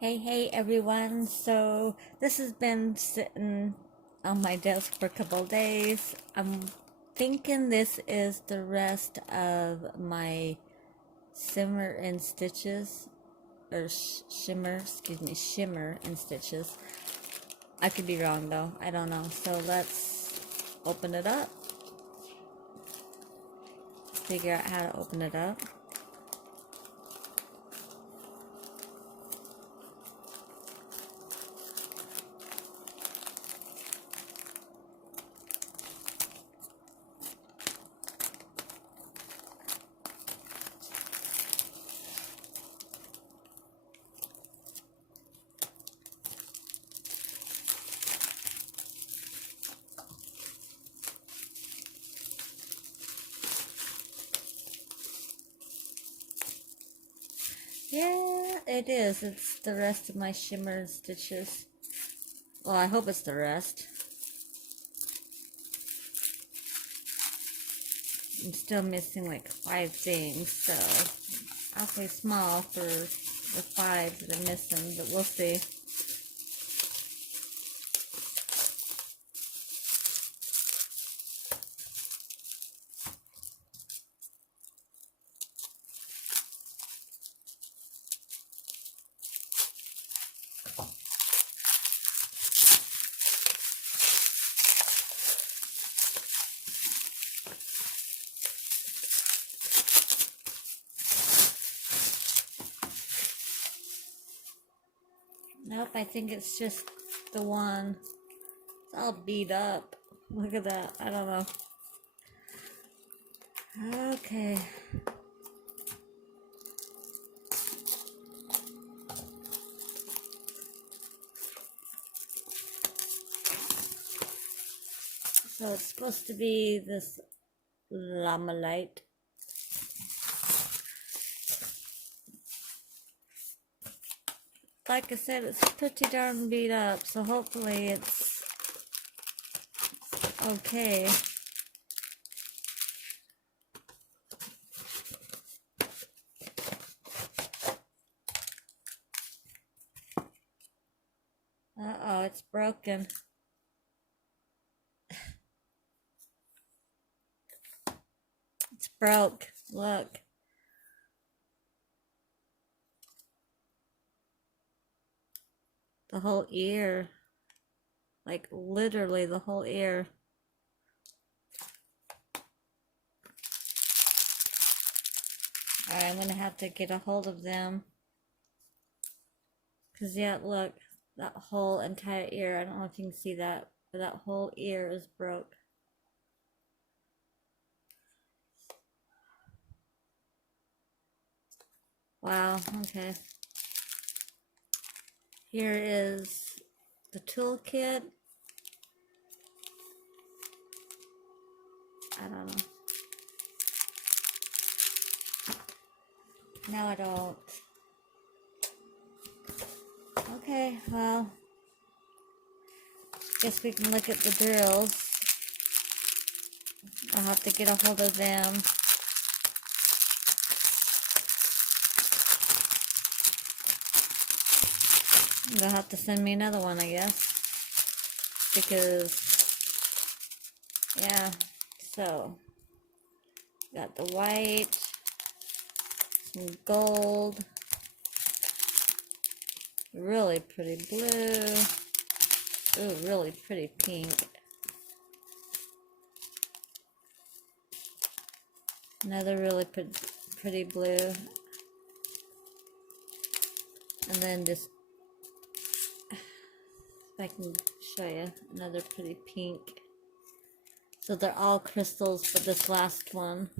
Hey everyone. So this has been sitting on my desk for a couple of days. I'm thinking this is the rest of my Shimmer and Stitches, or Shimmer and Stitches. I could be wrong though, I don't know. So let's open it up. Figure out how to open it up. Yeah, it is. It's the rest of my Shimmer Stitches. Well, I hope it's the rest. I'm still missing like 5 things, so awfully small for the 5 that I'm missing, but we'll see. Nope, I think it's just the one. It's all beat up. Look at that. I don't know. Okay. So it's supposed to be this Lamalite. Like I said, it's pretty darn beat up, so hopefully it's okay. Uh-oh, it's broken. It's broke. Look. The whole ear. Like literally the whole ear. Alright, I'm gonna have to get a hold of them. Cause yeah, look, that whole entire ear, I don't know if you can see that, but that whole ear is broke. Wow, okay. Here is the toolkit. I don't know. No, I don't. Okay, well, guess we can look at the drills. I'll have to get a hold of them. They'll have to send me another one, I guess. Because, yeah, so, got the white, some gold, really pretty blue, ooh, really pretty pink, another really pretty blue, and then just, if I can show you, another pretty pink. So they're all crystals for this last one.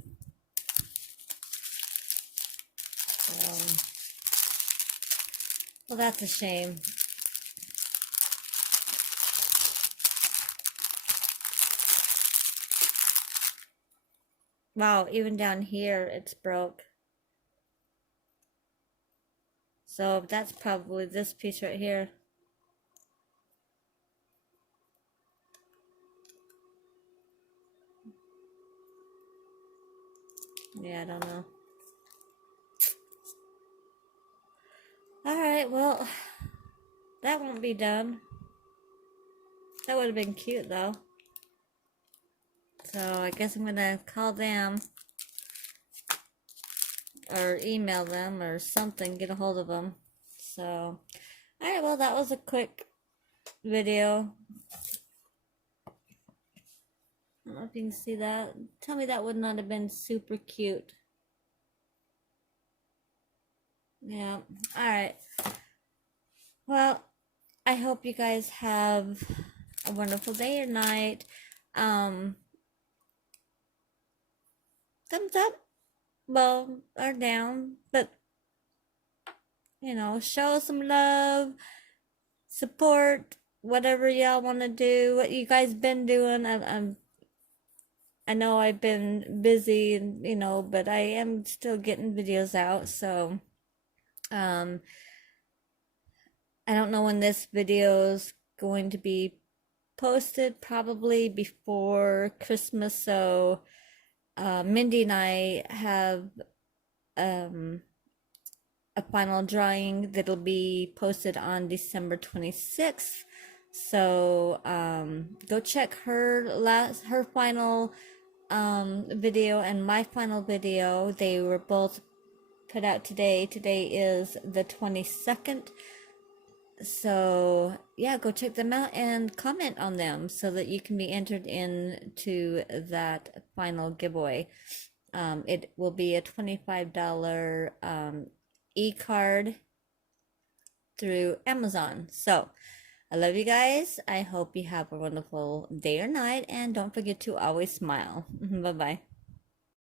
Well, that's a shame. Wow, even down here it's broke. So that's probably this piece right here. Yeah, I don't know. Alright, well, that won't be done. That would have been cute though. So I guess I'm gonna call them or email them or something, get a hold of them. So, alright, well, that was a quick video. I don't know if you can see that. Tell me that would not have been super cute. Yeah, alright. Well, I hope you guys have a wonderful day or night. Thumbs up, well, or down, but show some love, support, whatever y'all want to do, what you guys been doing. I know I've been busy, and but I am still getting videos out. So, um, I don't know when this video's going to be posted. Probably before Christmas. So, Mindy and I have um a final drawing that'll be posted on December 26th. So go check her final video and my final video. They were both put out today. Today is the 22nd. So yeah, go check them out and comment on them so that you can be entered into that final giveaway. It will be a $25 e-card through Amazon. So I love you guys. I hope you have a wonderful day or night, and don't forget to always smile. Bye bye.